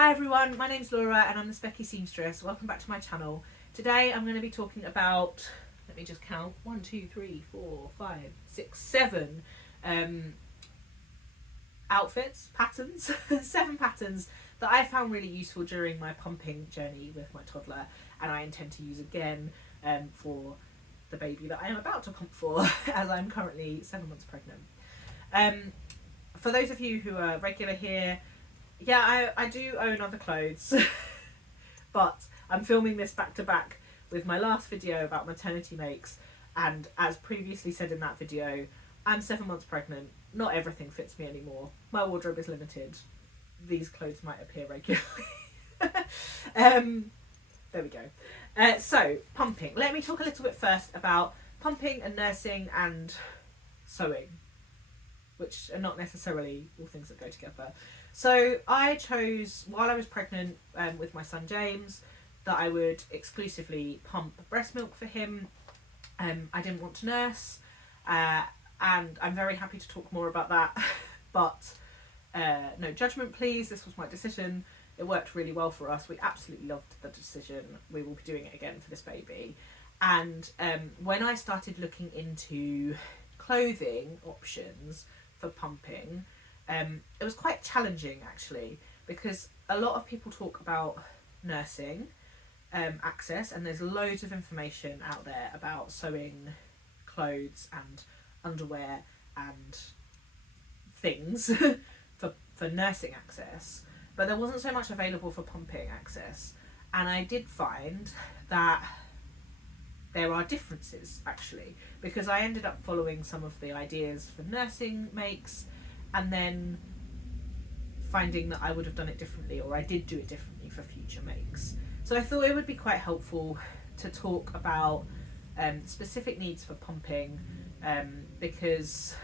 Hi everyone, my name's Laura and I'm the Specky Seamstress. Welcome back to my channel. Today I'm going to be talking about, let me just count, 1, 2, 3, 4, 5, 6, 7 outfits, patterns, 7 patterns that I found really useful during my pumping journey with my toddler, and I intend to use again for the baby that I am about to pump for as I'm currently 7 months pregnant. For those of you who are regular here, yeah, I do own other clothes, but I'm filming this back to back with my last video about maternity makes, and as previously said in that video, I'm 7 months pregnant. Not everything fits me anymore. My wardrobe is limited. These clothes might appear regularly. There we go. So, pumping. Let me talk a little bit first about pumping and nursing and sewing, which are not necessarily all things that go together. So I chose, while I was pregnant with my son James, that I would exclusively pump breast milk for him. I didn't want to nurse, and I'm very happy to talk more about that, but no judgment please, this was my decision. It worked really well for us. We absolutely loved the decision. We will be doing it again for this baby. And when I started looking into clothing options for pumping, it was quite challenging actually, because a lot of people talk about nursing access, and there's loads of information out there about sewing clothes and underwear and things for nursing access, but there wasn't so much available for pumping access. And I did find that there are differences actually, because I ended up following some of the ideas for nursing makes and then finding that I would have done it differently, or I did do it differently for future makes. So I thought it would be quite helpful to talk about specific needs for pumping, because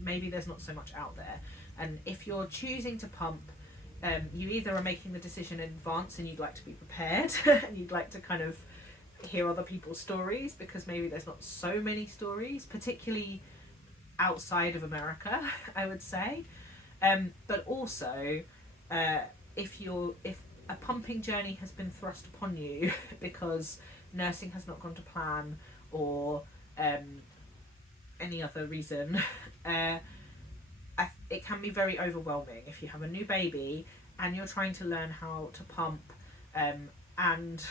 maybe there's not so much out there. And if you're choosing to pump, you either are making the decision in advance and you'd like to be prepared and you'd like to kind of hear other people's stories, because maybe there's not so many stories, particularly outside of America, I would say. But also, if a pumping journey has been thrust upon you because nursing has not gone to plan, or any other reason, it can be very overwhelming if you have a new baby and you're trying to learn how to pump, and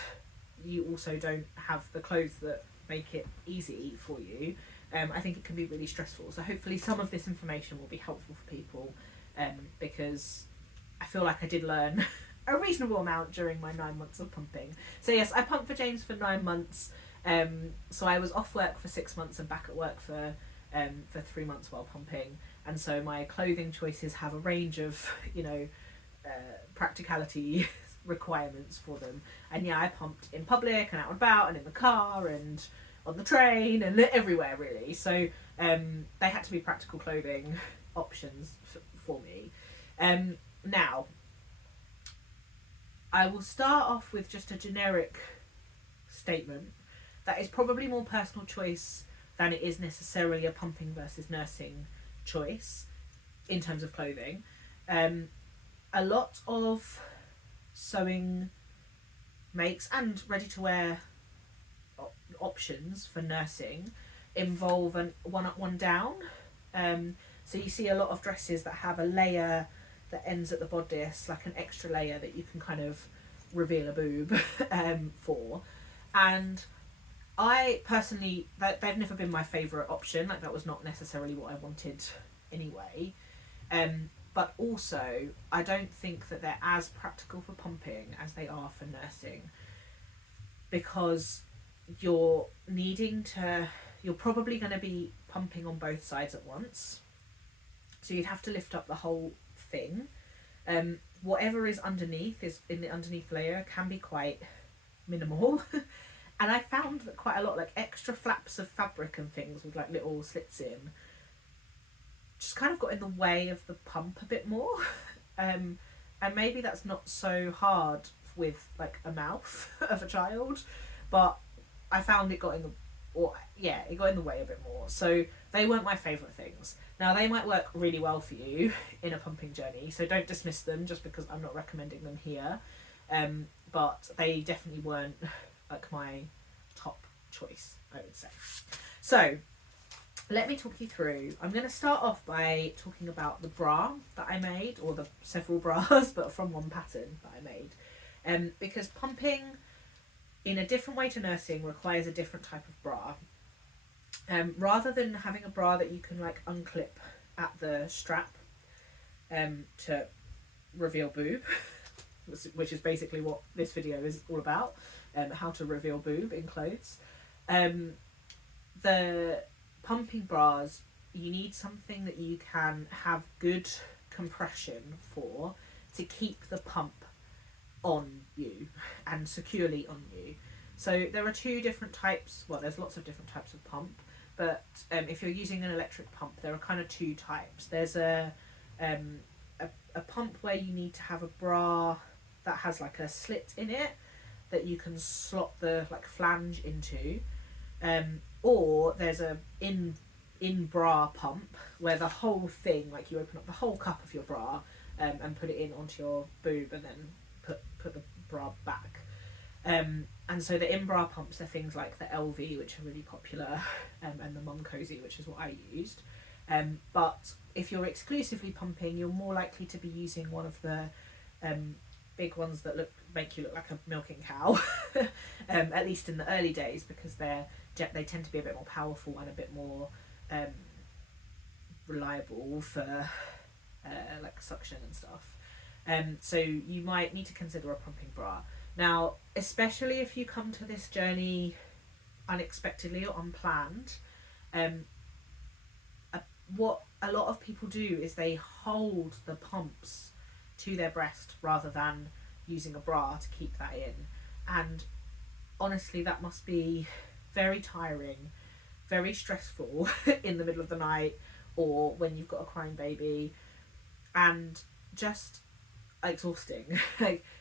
you also don't have the clothes that make it easy for you. I think it can be really stressful. So hopefully some of this information will be helpful for people, because I feel like I did learn a reasonable amount during my 9 months of pumping. So yes, I pumped for James for 9 months. So I was off work for 6 months and back at work for 3 months while pumping. And so my clothing choices have a range of, practicality requirements for them. And yeah, I pumped in public and out and about and in the car and on the train and everywhere really. So they had to be practical clothing options for me. Now, I will start off with just a generic statement that is probably more personal choice than it is necessarily a pumping versus nursing choice in terms of clothing. A lot of sewing makes and ready-to-wear options for nursing involve an one up, one down. So you see a lot of dresses that have a layer that ends at the bodice, like an extra layer that you can kind of reveal a boob for. And I personally, they've never been my favourite option. Like, that was not necessarily what I wanted anyway. But also, I don't think that they're as practical for pumping as they are for nursing, because you're probably going to be pumping on both sides at once. So you'd have to lift up the whole thing. Whatever is underneath, is in the underneath layer, can be quite minimal. And I found that quite a lot, like extra flaps of fabric and things with like little slits in, just kind of got in the way of the pump a bit more. And maybe that's not so hard with like a mouth of a child, but I found it got in the or yeah, it got in the way a bit more. So they weren't my favourite things. Now they might work really well for you in a pumping journey, so don't dismiss them just because I'm not recommending them here. But they definitely weren't like my top choice, I would say. So let me talk you through. I'm going to start off by talking about the bra that I made, or the several bras, but from one pattern that I made. Because pumping in a different way to nursing requires a different type of bra. Rather than having a bra that you can like unclip at the strap to reveal boob, which is basically what this video is all about, how to reveal boob in clothes. The pumping bras, you need something that you can have good compression for to keep the pump on you and securely on you. So there are two different types, well there's lots of different types of pump, but if you're using an electric pump there are kind of two types. There's a pump where you need to have a bra that has like a slit in it that you can slot the like flange into, or there's a in bra pump where the whole thing, like you open up the whole cup of your bra and put it in onto your boob and then put the bra back. And so the in-bra pumps are things like the LV, which are really popular, and the Mum Cozy, which is what I used. But if you're exclusively pumping, you're more likely to be using one of the big ones that make you look like a milking cow, at least in the early days, because they tend to be a bit more powerful and a bit more reliable for like suction and stuff. So you might need to consider a pumping bra. Now, especially if you come to this journey unexpectedly or unplanned, what a lot of people do is they hold the pumps to their breast rather than using a bra to keep that in. And honestly, that must be very tiring, very stressful in the middle of the night or when you've got a crying baby, and just exhausting.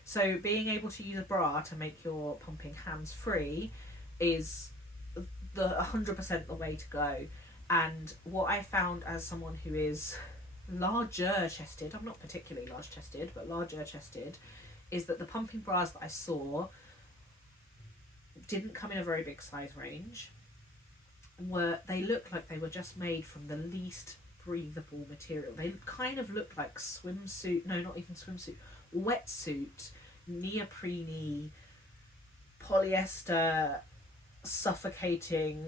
So being able to use a bra to make your pumping hands free is the 100% the way to go. And what I found as someone who is larger chested, I'm not particularly large chested, but larger chested, is that the pumping bras that I saw didn't come in a very big size range. They looked like they were just made from the least breathable material. They kind of looked like swimsuit, no, not even swimsuit, wetsuit, neoprene, polyester, suffocating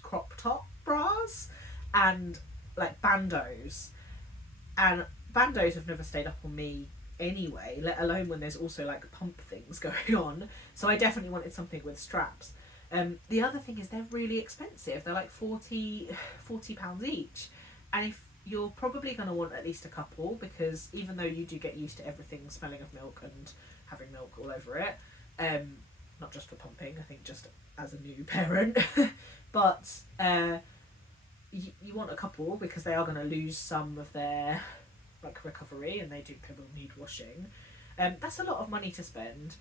crop top bras, and like bandeaus. And bandeaus have never stayed up on me anyway, let alone when there's also like pump things going on. So I definitely wanted something with straps. The other thing is they're really expensive. They're like £40 each. And if you're probably going to want at least a couple, because even though you do get used to everything smelling of milk and having milk all over it, not just for pumping, I think just as a new parent, but you want a couple because they are going to lose some of their like recovery, and they will need washing. That's a lot of money to spend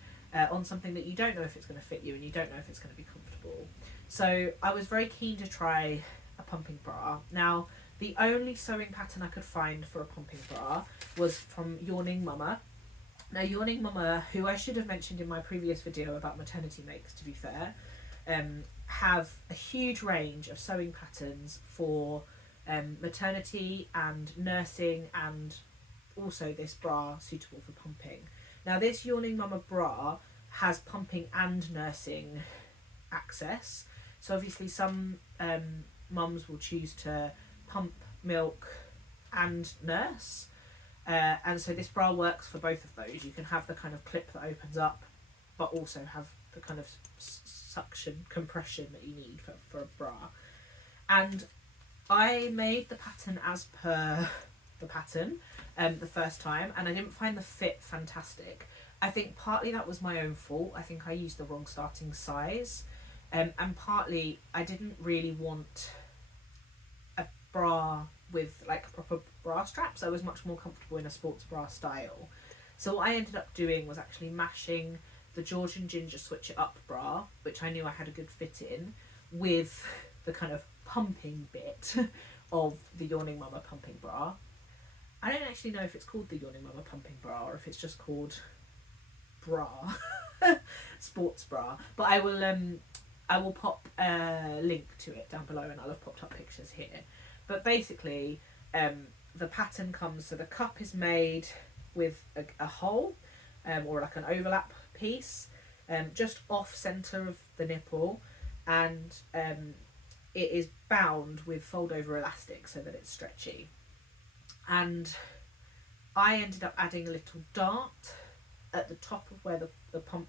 on something that you don't know if it's going to fit you and you don't know if it's going to be comfortable. So I was very keen to try a pumping bra. Now, the only sewing pattern I could find for a pumping bra was from Yawning Mama. Now, Yawning Mama, who I should have mentioned in my previous video about maternity makes, to be fair, have a huge range of sewing patterns for maternity and nursing, and also this bra suitable for pumping. Now, this Yawning Mama bra has pumping and nursing access. So obviously some mums will choose to pump, milk and nurse. And so this bra works for both of those. You can have the kind of clip that opens up, but also have the kind of suction compression that you need for a bra. And I made the pattern as per the pattern the first time, and I didn't find the fit fantastic. I think partly that was my own fault. I think I used the wrong starting size, and partly I didn't really want a bra with like proper bra straps. I was much more comfortable in a sports bra style. So what I ended up doing was actually mashing the Georgian Ginger Switch It Up bra, which I knew I had a good fit in, with the kind of pumping bit of the Yawning Mama pumping bra. I don't actually know if it's called the Yawning Mama pumping bra or if it's just called bra, sports bra. But I will pop a link to it down below, and I'll have popped up pictures here. But basically, the pattern comes, so the cup is made with a hole, or like an overlap piece, just off centre of the nipple, and it is bound with fold over elastic so that it's stretchy. And I ended up adding a little dart at the top of where the pump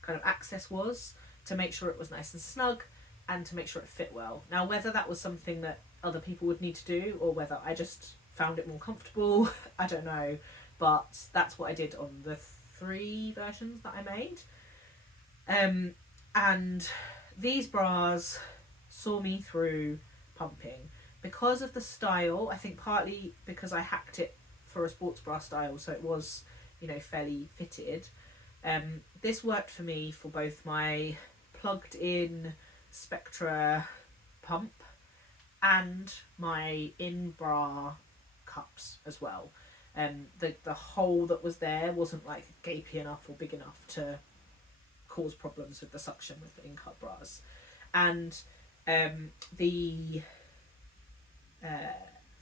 kind of access was, to make sure it was nice and snug and to make sure it fit well. Now, whether that was something that other people would need to do or whether I just found it more comfortable, I don't know, but that's what I did on the 3 versions that I made. And these bras saw me through pumping because of the style. I think partly because I hacked it for a sports bra style, so it was, you know, fairly fitted. This worked for me for both my plugged in Spectra pump and my in bra cups as well. The hole that was there wasn't like gapey enough or big enough to cause problems with the suction with the in cup bras. And the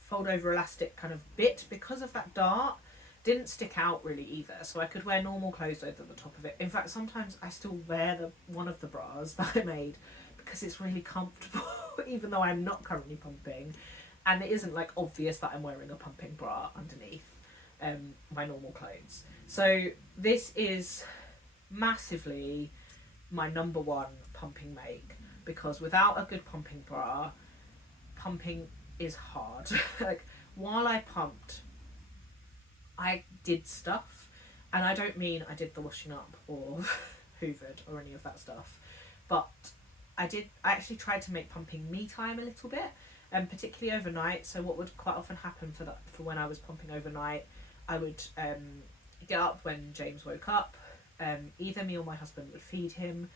fold over elastic kind of bit, because of that dart, didn't stick out really either, so I could wear normal clothes over the top of it. In fact, sometimes I still wear one of the bras that I made because it's really comfortable even though I'm not currently pumping, and it isn't like obvious that I'm wearing a pumping bra underneath my normal clothes. So this is massively my number 1 pumping make, because without a good pumping bra, pumping is hard. Like, while I pumped, I did stuff, and I don't mean I did the washing up or hoovered or any of that stuff, but I actually tried to make pumping me time a little bit, and particularly overnight. So what would quite often happen for when I was pumping overnight, I would get up when James woke up, either me or my husband would feed him,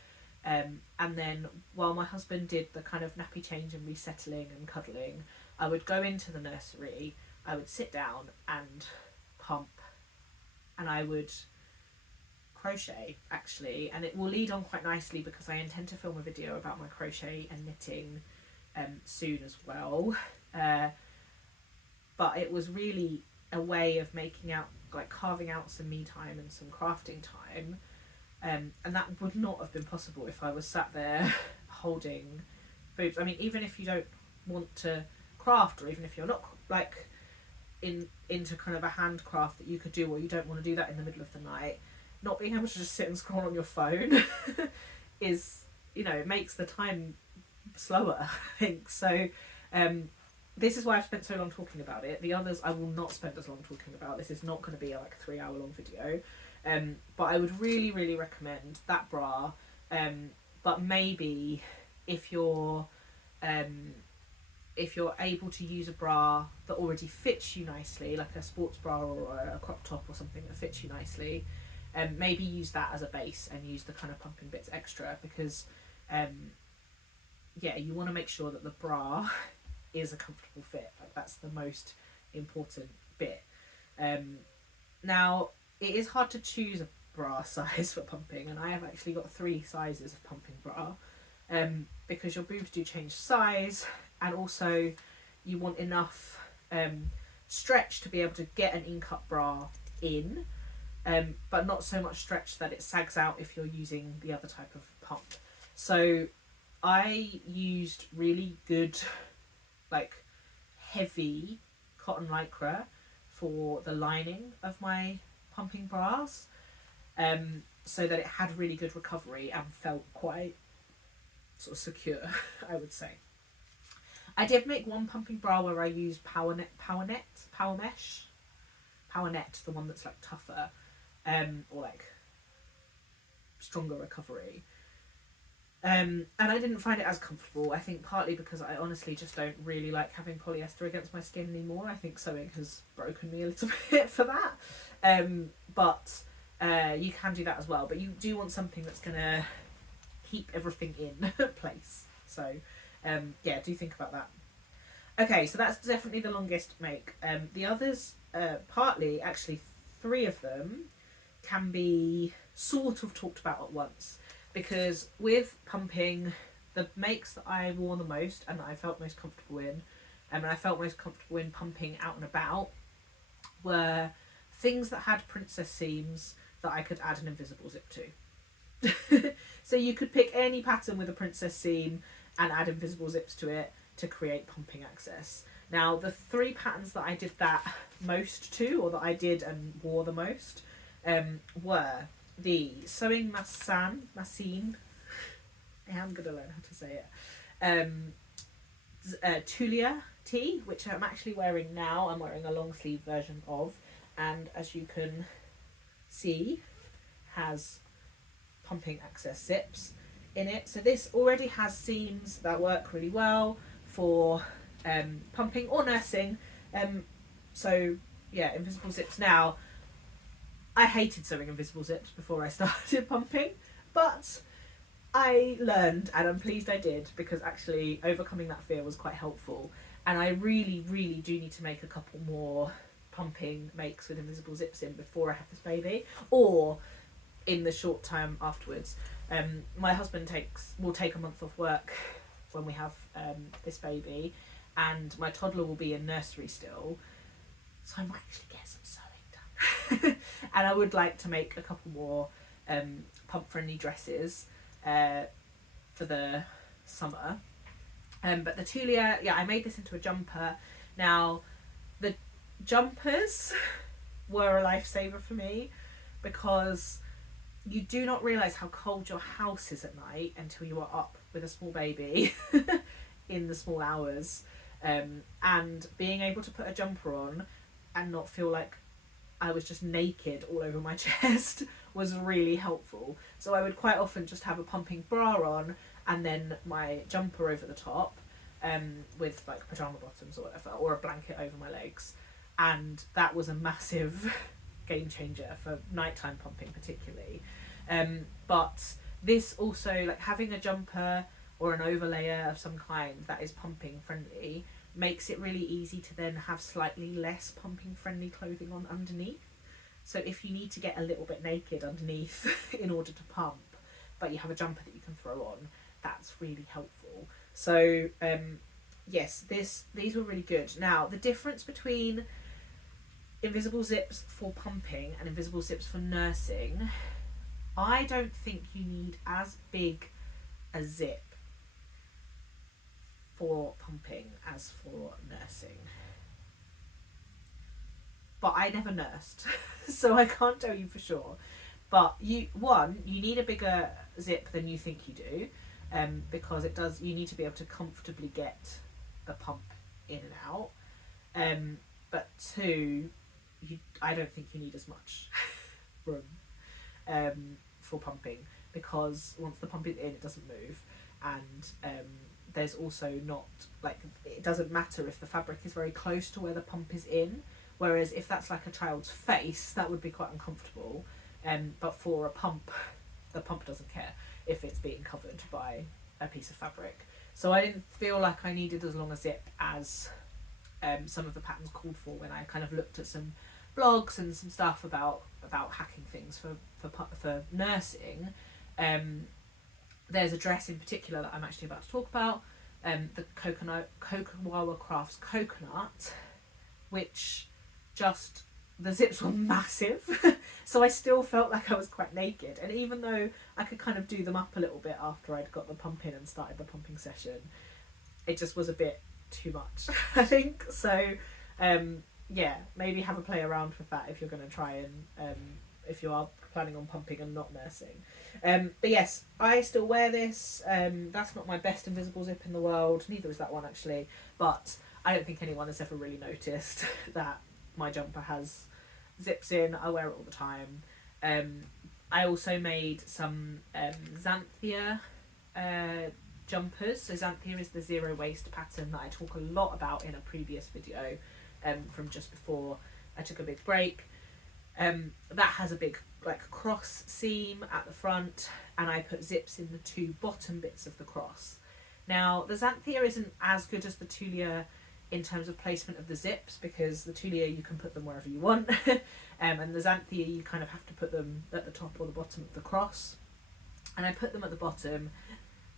and then while my husband did the kind of nappy change and resettling and cuddling, I would go into the nursery, I would sit down and pump, and I would crochet actually, and it will lead on quite nicely because I intend to film a video about my crochet and knitting soon as well, but it was really a way of carving out some me time and some crafting time, and that would not have been possible if I was sat there holding boobs. I mean, even if you don't want to craft, or even if you're not like into kind of a handcraft that you could do, or you don't want to do that in the middle of the night, not being able to just sit and scroll on your phone is, you know, it makes the time slower, I think. So this is why I've spent so long talking about it. The others I will not spend as long talking about. This is not going to be like a 3-hour long video, but I would really, really recommend that bra, but maybe if you're able to use a bra that already fits you nicely, like a sports bra or a crop top or something that fits you nicely, maybe use that as a base and use the kind of pumping bits extra, because yeah, you want to make sure that the bra is a comfortable fit. Like, that's the most important bit. Now, it is hard to choose a bra size for pumping, and I have actually got 3 sizes of pumping bra, because your boobs do change size, and also you want enough stretch to be able to get an in-cup bra in, but not so much stretch that it sags out if you're using the other type of pump. So I used really good, like, heavy cotton lycra for the lining of my pumping bras, so that it had really good recovery and felt quite sort of secure, I would say. I did make one pumping bra where I used Power Net, the one that's like tougher, or like stronger recovery. And I didn't find it as comfortable. I think partly because I honestly just don't really like having polyester against my skin anymore. I think sewing has broken me a little bit for that. But you can do that as well. But you do want something that's going to keep everything in place. So yeah, do think about that. Okay, so that's definitely the longest make. The others, partly, actually 3 of them can be sort of talked about at once, because with pumping, the makes that I wore the most and that I felt most comfortable in, and I felt most comfortable in pumping out and about, were things that had princess seams that I could add an invisible zip to. So you could pick any pattern with a princess seam and add invisible zips to it to create pumping access. Now, the 3 patterns that I did that most to, or that I did and wore the most, were the Sewing Masin, I am going to learn how to say it, Tulia tee, which I'm actually wearing now. I'm wearing a long sleeve version of, and as you can see, has pumping access zips in it. So this already has seams that work really well for pumping or nursing. So yeah, invisible zips. Now, I hated sewing invisible zips before I started pumping, but I learned, and I'm pleased I did, because actually overcoming that fear was quite helpful. And I really, really do need to make a couple more pumping makes with invisible zips in before I have this baby, or in the short time afterwards. My husband will take a month off work when we have this baby, and my toddler will be in nursery still, so I might actually get some sewing done. And I would like to make a couple more pump friendly dresses for the summer. But the Tulia, yeah, I made this into a jumper. Now, the jumpers were a lifesaver for me, because you do not realise how cold your house is at night until you are up with a small baby in the small hours. And being able to put a jumper on and not feel like I was just naked all over my chest was really helpful. So I would quite often just have a pumping bra on and then my jumper over the top, with like pajama bottoms or whatever, or a blanket over my legs. And that was a massive game changer for nighttime pumping particularly. But this also, like having a jumper or an overlayer of some kind that is pumping friendly, makes it really easy to then have slightly less pumping friendly clothing on underneath. So if you need to get a little bit naked underneath in order to pump, but you have a jumper that you can throw on, that's really helpful. So yes, these were really good. Now, the difference between invisible zips for pumping and invisible zips for nursing, I don't think you need as big a zip for pumping as for nursing. But I never nursed, so I can't tell you for sure. But you need a bigger zip than you think you do, because you need to be able to comfortably get a pump in and out. But 2, I don't think you need as much room for pumping, because once the pump is in, it doesn't move, and there's also not, like, it doesn't matter if the fabric is very close to where the pump is in, whereas if that's like a child's face, that would be quite uncomfortable. But for a pump, the pump doesn't care if it's being covered by a piece of fabric. So I didn't feel like I needed as long a zip as some of the patterns called for when I kind of looked at some blogs and some stuff about hacking things for nursing. There's a dress in particular that I'm actually about to talk about, the Cocowawa Crafts Coconut, which just, the zips were massive. So I still felt like I was quite naked, and even though I could kind of do them up a little bit after I'd got the pump in and started the pumping session, it just was a bit too much, I think. So yeah, maybe have a play around with that if you're going to try and if you are planning on pumping and not nursing. But yes, I still wear this. That's not my best invisible zip in the world, neither is that one actually, but I don't think anyone has ever really noticed that my jumper has zips in. I wear it all the time. I also made some Xanthea jumpers. So Xanthea is the zero waste pattern that I talk a lot about in a previous video, from just before I took a big break. That has a big like cross seam at the front, and I put zips in the 2 bottom bits of the cross. Now, the Xanthea isn't as good as the Tulia in terms of placement of the zips, because the Tulia you can put them wherever you want, and the Xanthea you kind of have to put them at the top or the bottom of the cross. And I put them at the bottom,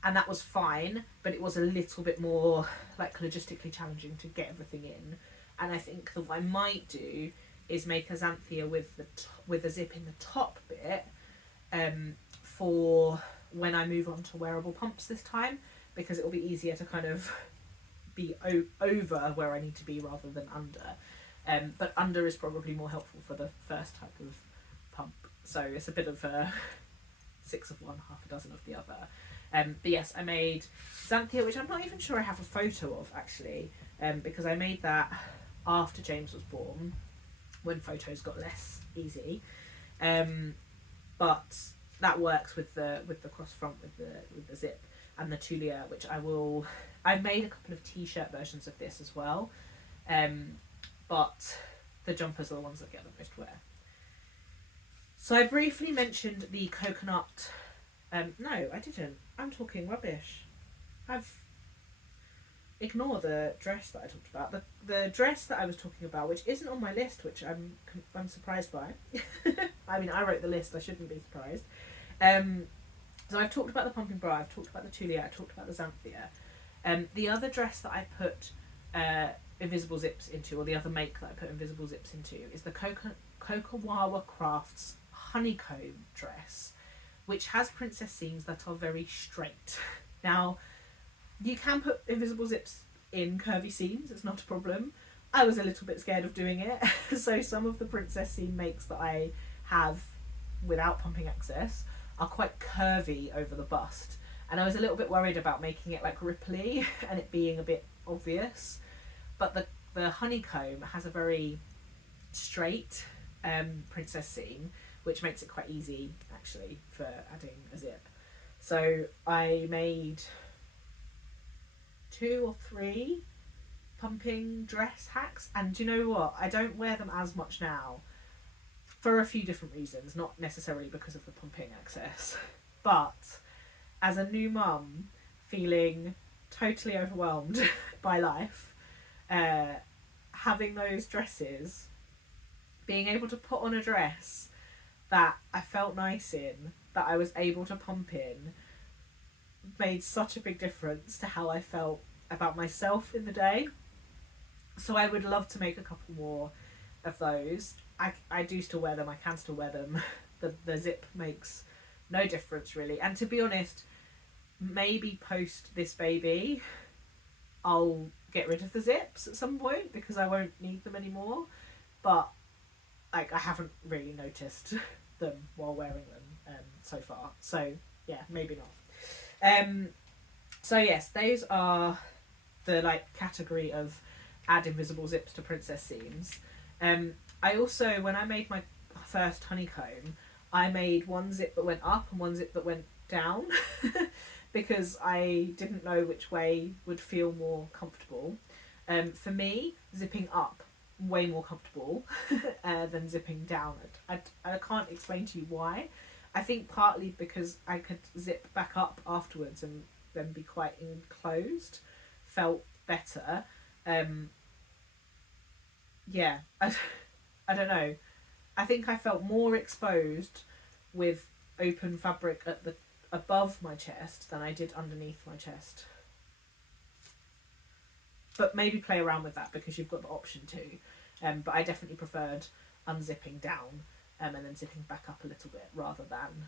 and that was fine, but it was a little bit more like logistically challenging to get everything in. And I think that what I might do is make a Xanthea with a zip in the top bit, for when I move on to wearable pumps this time, because it will be easier to kind of be over where I need to be rather than under. But under is probably more helpful for the first type of pump. So it's a bit of a 6 of one, half a dozen of the other. But yes, I made Xanthea, which I'm not even sure I have a photo of actually, because I made that after James was born, when photos got less easy. But that works with the cross front with the zip, and the Tulia, which I've made a couple of t-shirt versions of this as well, but the jumpers are the ones that get the most wear. So I briefly mentioned the coconut. No, I didn't. I'm talking rubbish. Ignore the dress that I talked about. The dress that I was talking about, which isn't on my list, which I'm surprised by. I mean, I wrote the list. I shouldn't be surprised. So I've talked about the pumping bra. I've talked about the Tulia. I talked about the Xanthea. The other dress that I put invisible zips into, or the other make that I put invisible zips into, is the Cocowawa Crafts Honeycomb dress, which has princess seams that are very straight. Now, you can put invisible zips in curvy seams, it's not a problem. I was a little bit scared of doing it, so some of the princess seam makes that I have without pumping access are quite curvy over the bust, and I was a little bit worried about making it like ripply and it being a bit obvious. But the honeycomb has a very straight princess seam, which makes it quite easy actually for adding a zip. So I made 2 or 3 pumping dress hacks, and do you know what? I don't wear them as much now for a few different reasons, not necessarily because of the pumping access, but as a new mum feeling totally overwhelmed by life, having those dresses, being able to put on a dress that I felt nice in, that I was able to pump in, made such a big difference to how I felt about myself in the day. So I would love to make a couple more of those. I do still wear them, I can still wear them. The zip makes no difference really. And to be honest, maybe post this baby, I'll get rid of the zips at some point because I won't need them anymore. But like, I haven't really noticed them while wearing them so far. So yeah, maybe not. So yes, those are the like category of add invisible zips to princess seams. I also, when I made my first honeycomb, I made one zip that went up and one zip that went down because I didn't know which way would feel more comfortable. For me, zipping up way more comfortable than zipping down. I can't explain to you why. I think partly because I could zip back up afterwards and then be quite enclosed, felt better. Yeah, I don't know. I think I felt more exposed with open fabric at the above my chest than I did underneath my chest. But maybe play around with that because you've got the option to. But I definitely preferred unzipping down and then zipping back up a little bit rather than...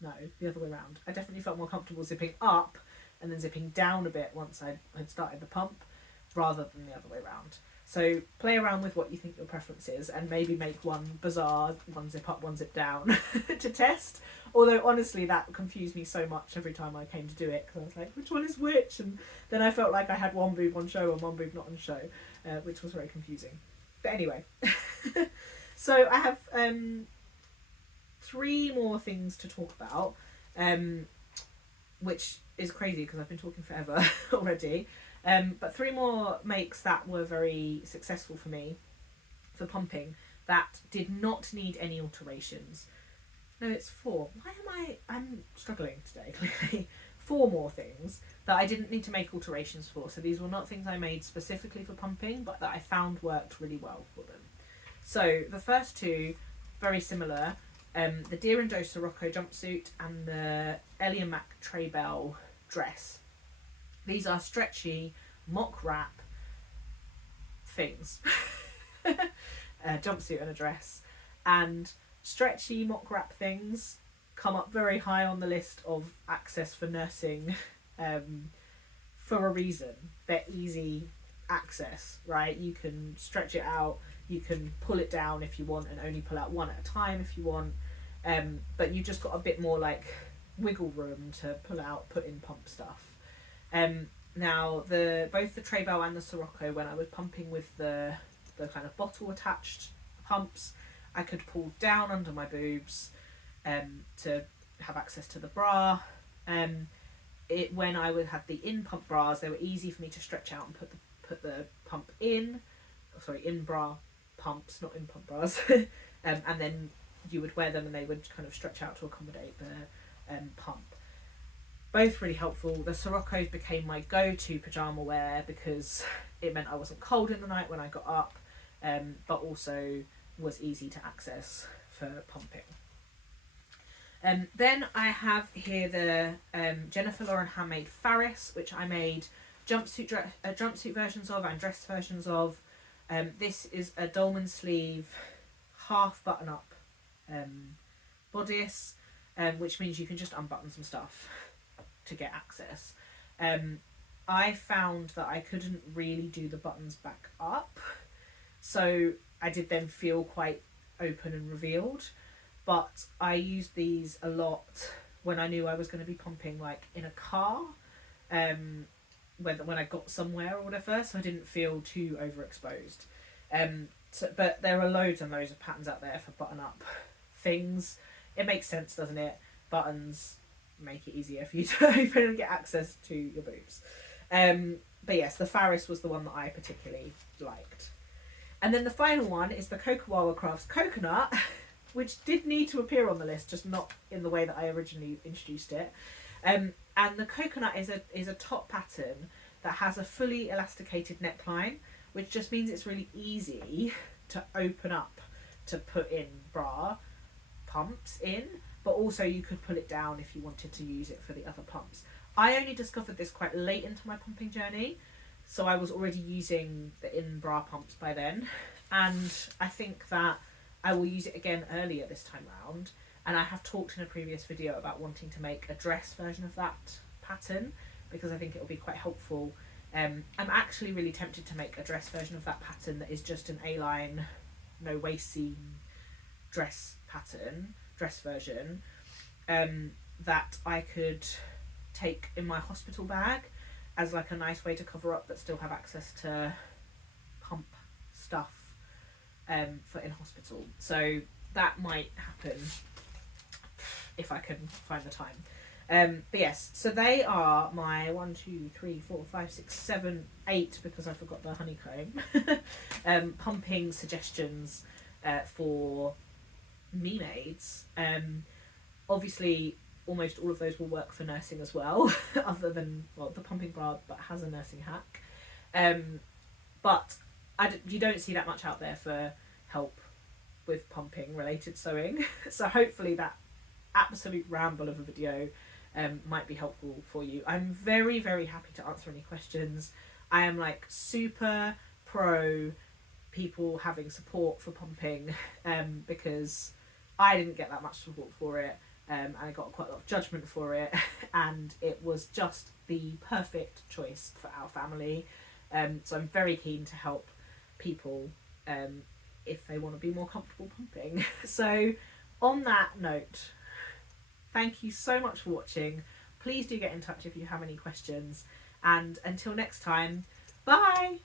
No, the other way around. I definitely felt more comfortable zipping up and then zipping down a bit once I had started the pump rather than the other way around. So play around with what you think your preference is and maybe make one bizarre, one zip up, one zip down to test. Although honestly that confused me so much every time I came to do it because I was like, which one is which? And then I felt like I had one boob on show and one boob not on show, which was very confusing. But anyway, so I have 3 more things to talk about, which is crazy because I've been talking forever already. But 3 more makes that were very successful for me for pumping that did not need any alterations. No, it's 4. I'm struggling today, clearly. 4 more things that I didn't need to make alterations for. So these were not things I made specifically for pumping, but that I found worked really well for them. So the first 2, very similar, the Deer and Doe Sirocco jumpsuit and the Ellie and Mac Tres belle dress. These are stretchy mock wrap things. A jumpsuit and a dress. And stretchy mock wrap things come up very high on the list of access for nursing for a reason. They're easy access, right? You can stretch it out, you can pull it down if you want and only pull out one at a time if you want, but you just got a bit more like wiggle room to pull out, put in pump stuff. Now both the Tres belle and the Sirocco, when I was pumping with the kind of bottle attached pumps, I could pull down under my boobs to have access to the bra. When I had the in pump bras, they were easy for me to stretch out and put the pump in. In bra pumps, not in pump bras. And then you would wear them and they would kind of stretch out to accommodate the pump. Both really helpful. The Siroccos became my go-to pyjama wear because it meant I wasn't cold in the night when I got up, but also was easy to access for pumping. Then I have here the Jennifer Lauren handmade Farris, which I made jumpsuit versions of and dress versions of. This is a dolman sleeve, half button up bodice, which means you can just unbutton some stuff to get access. I found that I couldn't really do the buttons back up, so I did then feel quite open and revealed, but I used these a lot when I knew I was going to be pumping, like in a car, when I got somewhere or whatever, so I didn't feel too overexposed. But there are loads and loads of patterns out there for button up things. It makes sense, doesn't it? Buttons make it easier for you to open and get access to your boobs. But yes, the Farris was the one that I particularly liked. And then the final one is the Cocowawa Crafts Coconut, which did need to appear on the list, just not in the way that I originally introduced it. And the coconut is a top pattern that has a fully elasticated neckline, which just means it's really easy to open up to put in bra pumps in, but also you could pull it down if you wanted to use it for the other pumps. I only discovered this quite late into my pumping journey, so I was already using the in bra pumps by then, and I think that I will use it again earlier this time round. And I have talked in a previous video about wanting to make a dress version of that pattern because I think it will be quite helpful. I'm actually really tempted to make a dress version of that pattern that is just an A-line, no waist seam dress pattern, dress version, that I could take in my hospital bag as like a nice way to cover up but still have access to pump stuff for in hospital. So that might happen if I can find the time. But yes, so they are my 1, 2, 3, 4, 5, 6, 7, 8, because I forgot the honeycomb, pumping suggestions for me maids. Obviously, almost all of those will work for nursing as well, other than, well, the pumping bra, but has a nursing hack. But you don't see that much out there for help with pumping related sewing. So hopefully that absolute ramble of a video might be helpful for you. I'm very, very happy to answer any questions. I am like super pro people having support for pumping because I didn't get that much support for it. I got quite a lot of judgment for it, and it was just the perfect choice for our family. So I'm very keen to help people if they want to be more comfortable pumping. So on that note, thank you so much for watching. Please do get in touch if you have any questions, and until next time, bye!